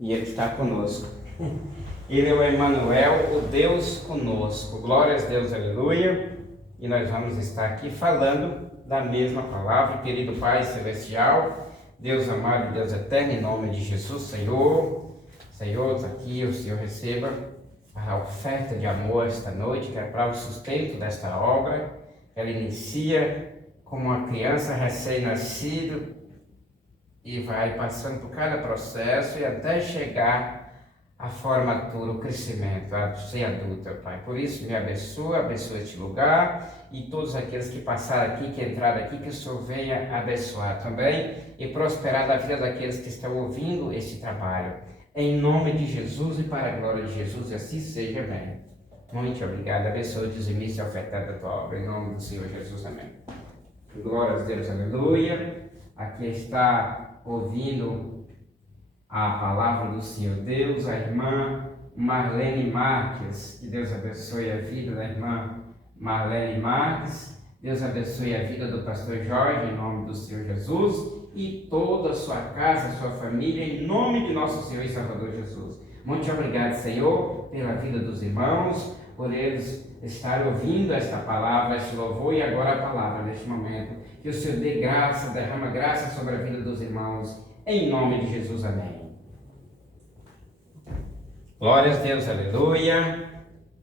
e Ele está conosco. Ele é o Emmanuel, o Deus conosco. Glórias a Deus, aleluia. E nós vamos estar aqui falando da mesma palavra. Querido Pai Celestial, Deus amado, Deus eterno, em nome de Jesus, Senhor, aqui o Senhor receba a oferta de amor esta noite, que é para o sustento desta obra, que ela inicia como uma criança recém-nascida e vai passando por cada processo e até chegar à formatura, o crescimento, a ser adulta, Pai. Por isso, me abençoa este lugar e todos aqueles que passaram aqui, que entraram aqui, que o Senhor venha abençoar também e prosperar na vida daqueles que estão ouvindo este trabalho. Em nome de Jesus e para a glória de Jesus, e assim seja, amém. Muito obrigado, abençoe o dizimista e ofertado da tua obra, em nome do Senhor Jesus, amém. Glórias a Deus, aleluia. Aqui está ouvindo a palavra do Senhor Deus, a irmã Marlene Marques. Que Deus abençoe a vida da irmã Marlene Marques. Deus abençoe a vida do pastor Jorge, em nome do Senhor Jesus, e toda a sua casa, a sua família, em nome de nosso Senhor e Salvador Jesus. Muito obrigado, Senhor, pela vida dos irmãos, por eles estar ouvindo esta palavra, este louvor e agora a palavra neste momento. Que o Senhor dê graça, derrama graça sobre a vida dos irmãos, em nome de Jesus, amém. Glórias a Deus, aleluia.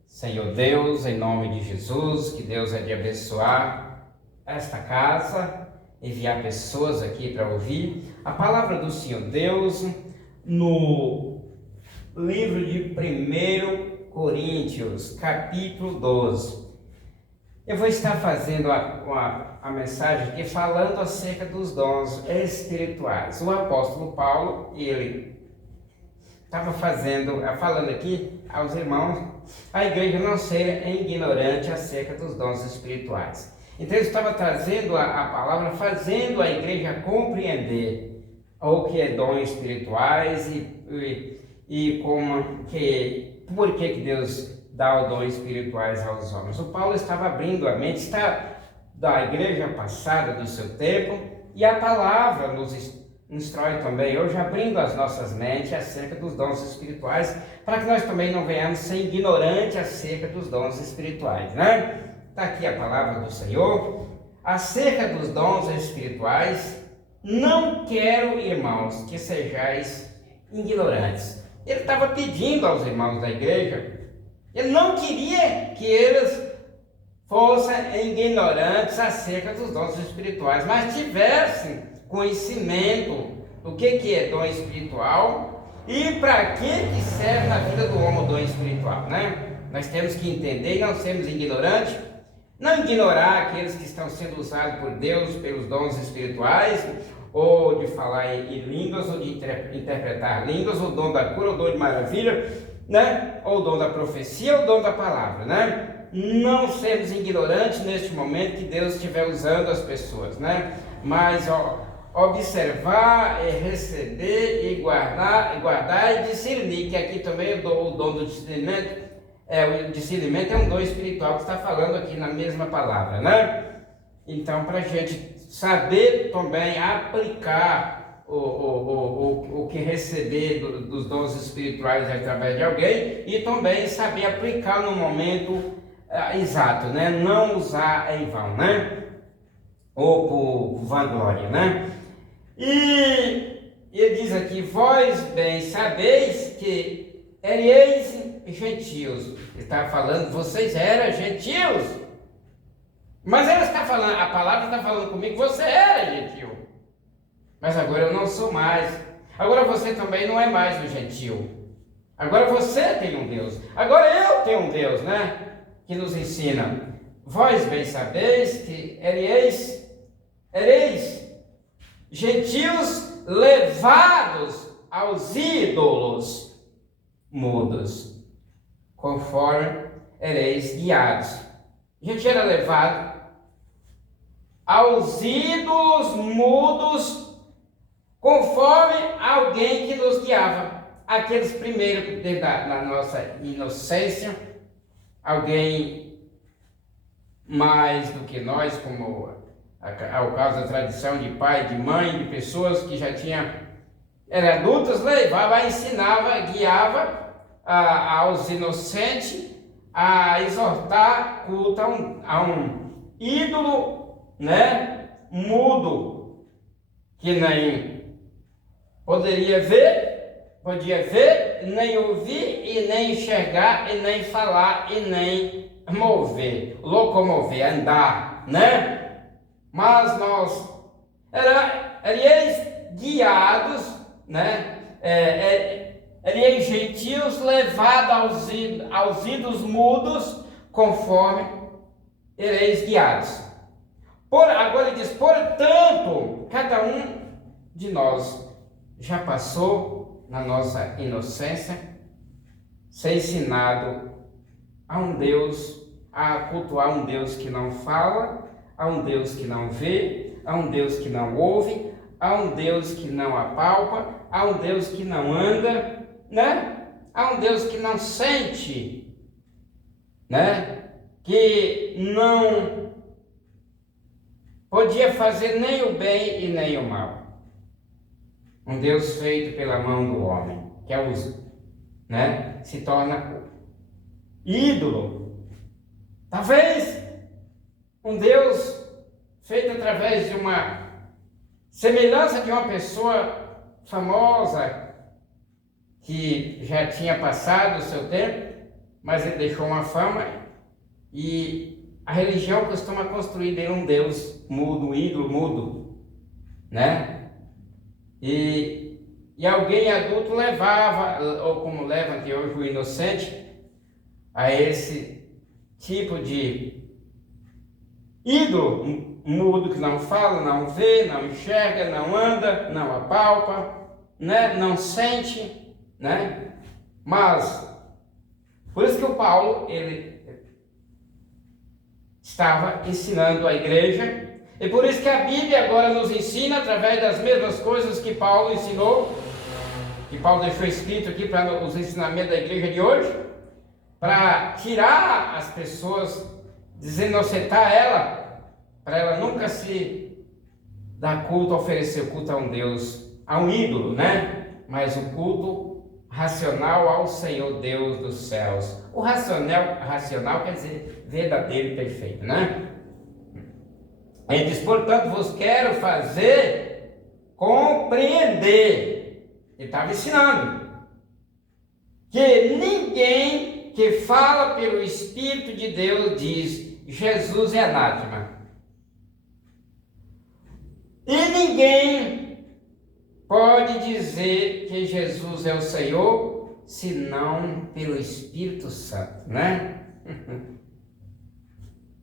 Senhor Deus, em nome de Jesus, que Deus é de abençoar esta casa, enviar pessoas aqui para ouvir a palavra do Senhor Deus no livro de 1 Coríntios, capítulo 12. Eu vou estar fazendo a mensagem aqui falando acerca dos dons espirituais. O apóstolo Paulo, ele estava falando aqui aos irmãos, a igreja não ser ignorante acerca dos dons espirituais. Então ele estava trazendo a palavra, fazendo a igreja compreender o que é dons espirituais e por que Deus dá os dons espirituais aos homens. O Paulo estava abrindo a mente da igreja passada, do seu tempo, e a palavra nos instrói também hoje, abrindo as nossas mentes acerca dos dons espirituais, para que nós também não venhamos ser ignorantes acerca dos dons espirituais, né? Está aqui a palavra do Senhor. Acerca dos dons espirituais, não quero, irmãos, que sejais ignorantes. Ele estava pedindo aos irmãos da igreja, ele não queria que eles fossem ignorantes acerca dos dons espirituais, mas tivessem conhecimento do que é dom espiritual e para que serve na vida do homem o dom espiritual, né? Nós temos que entender e não sermos ignorantes, não ignorar aqueles que estão sendo usados por Deus pelos dons espirituais, ou de falar em línguas, ou de interpretar línguas, o dom da cura, o dom de maravilha, né? Ou o dom da profecia, ou o dom da palavra, né? Não sermos ignorantes neste momento que Deus estiver usando as pessoas, né? Mas observar, receber e guardar e discernir, que aqui também o dom do discernimento, o discernimento é um dom espiritual que está falando aqui na mesma palavra, né? Então, para a gente saber também aplicar o que receber dos dons espirituais através de alguém e também saber aplicar no momento exato, né? Não usar em vão, né? Ou por vanglória, né? E ele diz aqui: vós bem sabeis que ereis gentios. Ele está falando, vocês eram gentios. Mas ele está falando, a palavra está falando comigo, você era gentil. Mas agora eu não sou mais. Agora você também não é mais um gentil. Agora você tem um Deus. Agora eu tenho um Deus, né? Que nos ensina. Vós bem sabeis que ereis gentios levados aos ídolos mudos, conforme ereis guiados. A gente era levado aos ídolos mudos, conforme alguém que nos guiava. Aqueles primeiros, na nossa inocência, alguém mais do que nós, como ao caso da tradição de pai, de mãe, de pessoas que já tinham Era adultos, levava, ensinava, guiava aos inocentes a exortar culto a um ídolo, né, mudo, que nem podia ver, nem ouvir, e nem enxergar, e nem falar, e nem mover, locomover, andar, né? Mas nós eles guiados, né? Eles gentios levados aos ídolos mudos, conforme eles guiados. Agora ele diz: portanto, cada um de nós já passou na nossa inocência, ser ensinado a um Deus, a cultuar um Deus que não fala, a um Deus que não vê, a um Deus que não ouve, a um Deus que não apalpa, a um Deus que não anda, né? A um Deus que não sente, né? Que não podia fazer nem o bem e nem o mal. Um Deus feito pela mão do homem, que é né? Se torna ídolo. Talvez um Deus feito através de uma semelhança de uma pessoa famosa que já tinha passado o seu tempo, mas ele deixou uma fama, e a religião costuma construir dele um Deus mudo, um ídolo mudo, né? E alguém adulto levava, ou como leva até hoje o inocente, a esse tipo de ídolo mudo que não fala, não vê, não enxerga, não anda, não apalpa, né? Não sente, né? Mas por isso que o Paulo ele estava ensinando a igreja, e por isso que a Bíblia agora nos ensina através das mesmas coisas que Paulo ensinou, que Paulo deixou escrito aqui para os ensinamentos da igreja de hoje, para tirar as pessoas, desinocentar ela, para ela nunca se dar culto, oferecer culto a um Deus, a um ídolo, né? Mas o culto racional ao Senhor Deus dos céus. O racional quer dizer verdadeiro e perfeito, né? Ele diz: portanto, vos quero fazer compreender. Ele estava ensinando que ninguém que fala pelo Espírito de Deus diz Jesus é anátema. E ninguém pode dizer que Jesus é o Senhor senão pelo Espírito Santo, né?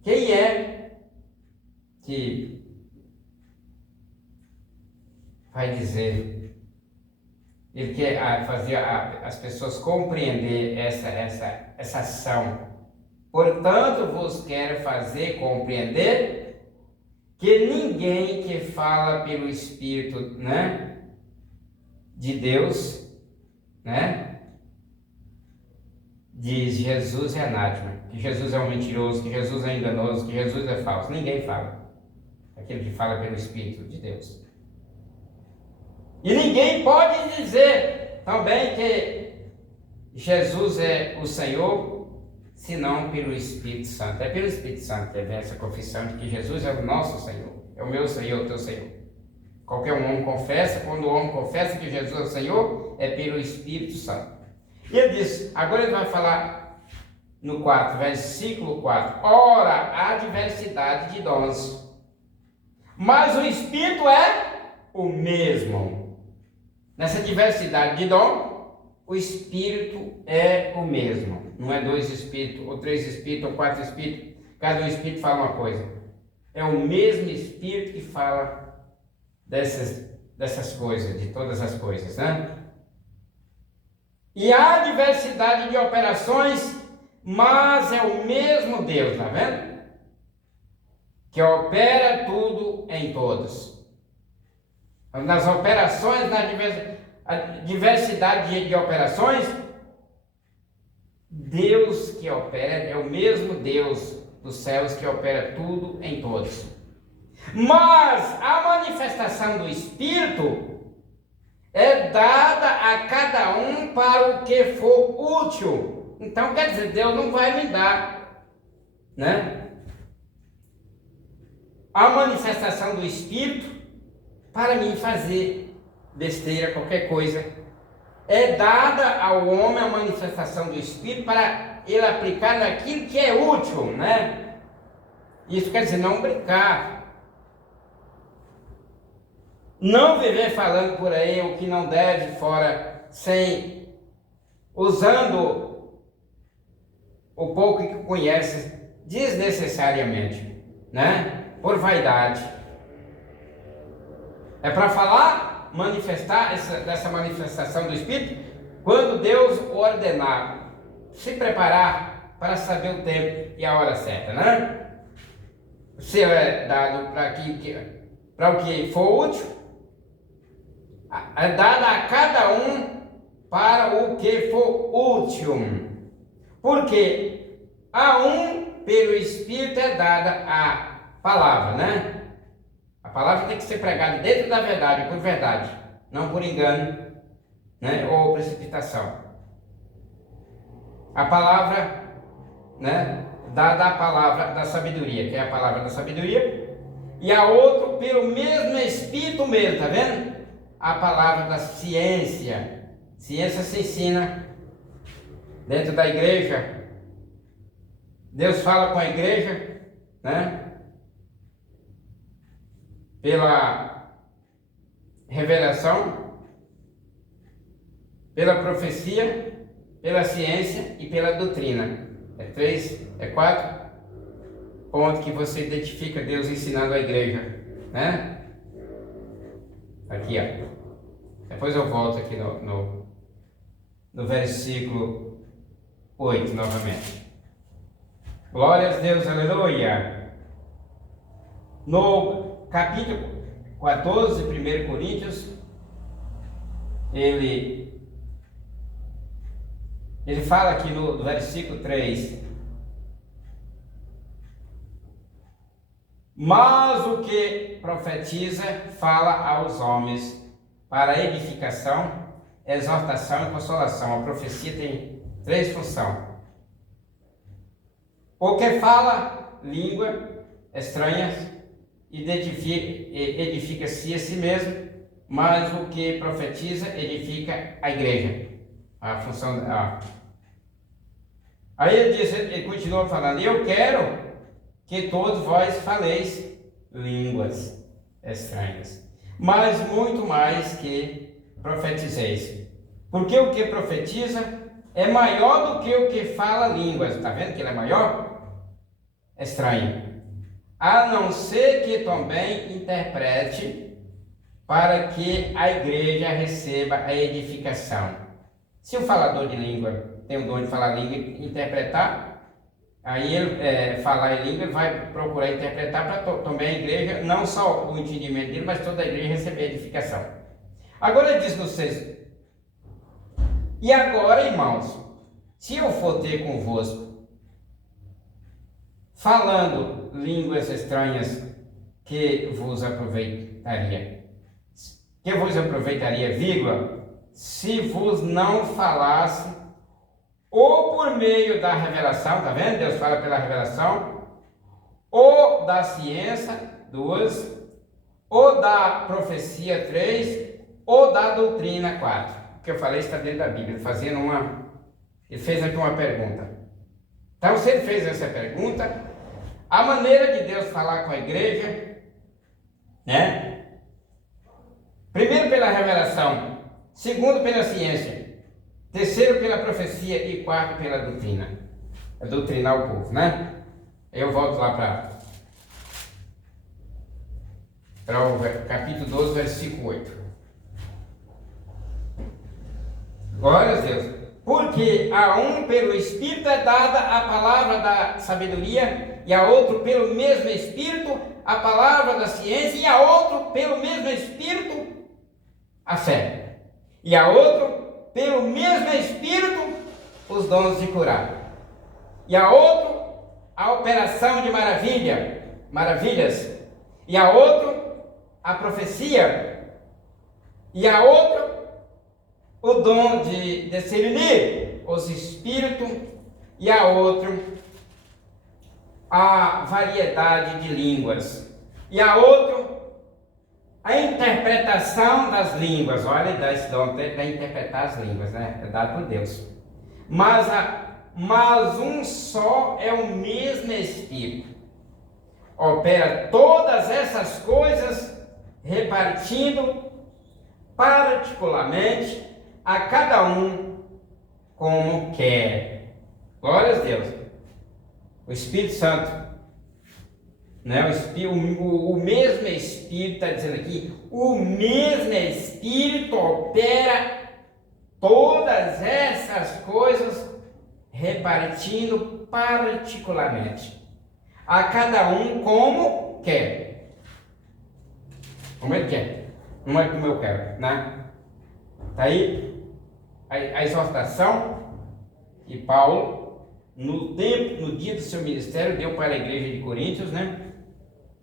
Quem é que vai dizer? Ele quer fazer as pessoas compreender essa ação. Portanto, vos quero fazer compreender que ninguém que fala pelo Espírito, né, de Deus, né, diz Jesus é anátema, que Jesus é um mentiroso, que Jesus é enganoso, que Jesus é falso. Ninguém fala. Aquele que fala pelo Espírito de Deus. E ninguém pode dizer também que Jesus é o Senhor, senão pelo Espírito Santo. É pelo Espírito Santo que vem essa confissão de que Jesus é o nosso Senhor, é o meu Senhor, o teu Senhor. Qualquer homem confessa, quando o homem confessa que Jesus é o Senhor, é pelo Espírito Santo. E ele diz, agora ele vai falar no 4, versículo 4. Ora, há diversidade de dons, mas o Espírito é o mesmo. Nessa diversidade de dom, o Espírito é o mesmo. Não é 2 Espíritos, ou 3 Espíritos, ou 4 Espíritos. Cada um Espírito fala uma coisa. É o mesmo Espírito que fala dessas coisas, de todas as coisas, né? E há diversidade de operações, mas é o mesmo Deus, tá vendo? Que opera tudo em todos. Nas operações, na diversidade de operações, Deus que opera é o mesmo Deus dos céus que opera tudo em todos. Mas a manifestação do Espírito é dada a cada um para o que for útil. Então, quer dizer, Deus não vai me dar, né, a manifestação do Espírito para mim fazer besteira, qualquer coisa. É dada ao homem a manifestação do Espírito para ele aplicar naquilo que é útil, né? Isso quer dizer não brincar. Não viver falando por aí o que não deve fora, usando o pouco que conhece desnecessariamente, né? Por vaidade. É para falar, manifestar dessa manifestação do Espírito, quando Deus ordenar, se preparar para saber o tempo e a hora certa, né? Se é dado para o que for útil, é dada a cada um para o que for útil. Porque a um, pelo Espírito, é dada a palavra, né? A palavra tem que ser pregada dentro da verdade, por verdade, não por engano, né? Ou precipitação. A palavra, né? Dada a palavra da sabedoria, que é a palavra da sabedoria, e a outro pelo mesmo Espírito mesmo, tá vendo? A palavra da ciência. Ciência se ensina dentro da igreja. Deus fala com a igreja, né? Pela revelação, pela profecia, pela ciência e pela doutrina. É 4 pontos que você identifica Deus ensinando a igreja, né? Aqui, ó. Depois eu volto aqui no versículo 8 novamente. Glória a Deus, aleluia. No capítulo 14, 1 Coríntios, ele fala aqui no versículo 3: mas o que profetiza fala aos homens para edificação, exortação e consolação. A profecia tem 3 funções. O que fala língua estranha edifica-se a si mesmo, mas o que profetiza edifica a igreja. A função. Aí ele continua falando: eu quero que todos vós faleis línguas estranhas, mas muito mais que profetizeis. Porque o que profetiza é maior do que o que fala línguas. Está vendo que ele é maior? Estranho. A não ser que também interprete, para que a igreja receba a edificação. Se o falador de língua tem o dom de falar língua e interpretar, aí ele falar em língua, ele vai procurar interpretar para também a igreja, não só o entendimento dele, mas toda a igreja receber edificação. Agora ele diz no 6: e agora, irmãos, se eu for ter convosco falando línguas estranhas, que vos aproveitaria, vírgula, se vos não falasse, ou por meio da revelação, tá vendo? Deus fala pela revelação, ou da ciência, 2, ou da profecia, 3, ou da doutrina, 4. O que eu falei está dentro da Bíblia, ele fez aqui uma pergunta. Então, se ele fez essa pergunta, a maneira de Deus falar com a igreja, né? Primeiro pela revelação, segundo pela ciência, terceiro pela profecia e quarto pela doutrina. É doutrinar o povo, né? Eu volto lá para o capítulo 12, versículo 8. Glória a Deus. Porque a um pelo Espírito é dada a palavra da sabedoria, e a outro pelo mesmo Espírito a palavra da ciência, e a outro pelo mesmo Espírito a fé, e a outro pelo mesmo Espírito os dons de curar, e a outro a operação de maravilhas, e a outro a profecia, e a outro o dom de discernir os espíritos, e a outro a variedade de línguas, e a outro a interpretação das línguas. Olha, ele dá esse dom para interpretar as línguas, né? É dado por Deus. Mas um só é o mesmo Espírito. Opera todas essas coisas, repartindo particularmente a cada um como quer. Glória a Deus. O Espírito Santo, né? O mesmo Espírito está dizendo aqui, o mesmo Espírito opera todas essas coisas, repartindo particularmente a cada um como quer. Como ele quer, não é como eu quero, né? Está aí a exortação que Paulo, no dia do seu ministério, deu para a igreja de Coríntios, né?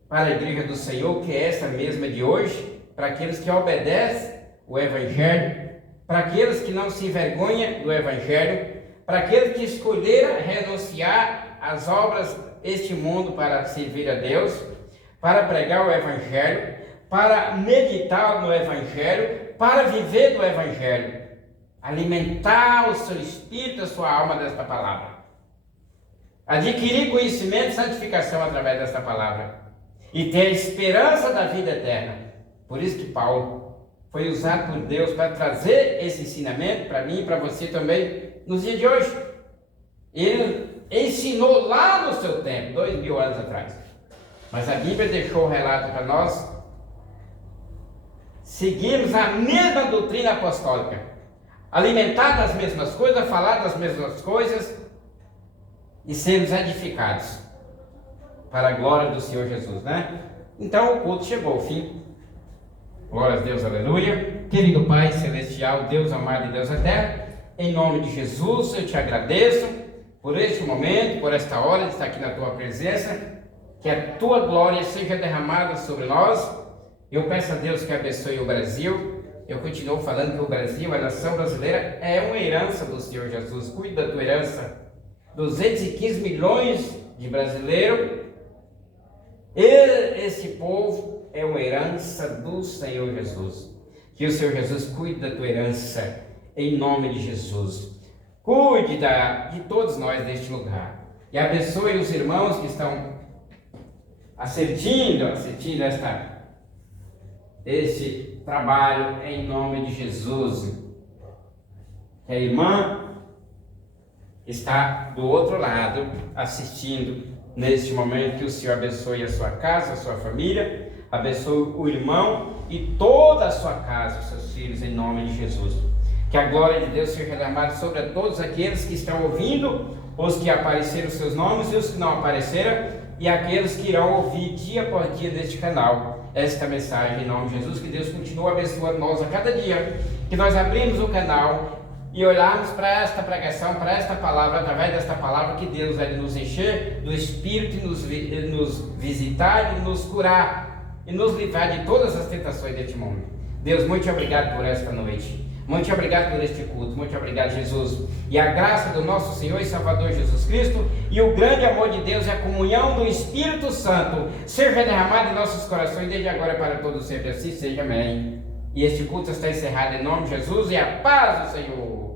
Para a igreja do Senhor, que é essa mesma de hoje, para aqueles que obedecem o Evangelho, para aqueles que não se envergonham do Evangelho, para aqueles que escolheram renunciar às obras deste mundo para servir a Deus, para pregar o Evangelho, para meditar no Evangelho, para viver do Evangelho, alimentar o seu espírito, a sua alma desta palavra, adquirir conhecimento e santificação através desta palavra, e ter a esperança da vida eterna. Por isso que Paulo foi usado por Deus para trazer esse ensinamento para mim e para você também nos dias de hoje. Ele ensinou lá no seu tempo, 2000 anos atrás, mas a Bíblia deixou o relato para nós seguirmos a mesma doutrina apostólica, alimentar das mesmas coisas, falar das mesmas coisas e sermos edificados para a glória do Senhor Jesus, né? Então o culto chegou ao fim. Glória a Deus, aleluia. Querido Pai Celestial, Deus amado e Deus eterno, em nome de Jesus eu te agradeço por este momento, por esta hora de estar aqui na tua presença, que a tua glória seja derramada sobre nós. Eu peço a Deus que abençoe o Brasil. Eu continuo falando que o Brasil, a nação brasileira, é uma herança do Senhor Jesus. Cuida da tua herança. 215 milhões de brasileiros. Esse povo é uma herança do Senhor Jesus. Que o Senhor Jesus cuide da tua herança, em nome de Jesus. Cuide de todos nós deste lugar. E abençoe os irmãos que estão assistindo este trabalho, em nome de Jesus. Que a irmã está do outro lado assistindo neste momento, que o Senhor abençoe a sua casa, a sua família, abençoe o irmão e toda a sua casa, os seus filhos, em nome de Jesus. Que a glória de Deus seja derramada sobre todos aqueles que estão ouvindo, os que apareceram seus nomes e os que não apareceram, e aqueles que irão ouvir dia por dia neste canal esta mensagem, em nome de Jesus. Que Deus continue abençoando nós a cada dia, que nós abrimos o canal e olharmos para esta pregação, para esta palavra, através desta palavra, que Deus vai nos encher do Espírito e nos visitar e nos curar e nos livrar de todas as tentações deste mundo. Deus, muito obrigado por esta noite. Muito obrigado por este culto, muito obrigado, Jesus. E a graça do nosso Senhor e Salvador Jesus Cristo e o grande amor de Deus e a comunhão do Espírito Santo seja derramado em nossos corações desde agora para todos sempre. Assim seja, amém. E este culto está encerrado em nome de Jesus e a paz do Senhor.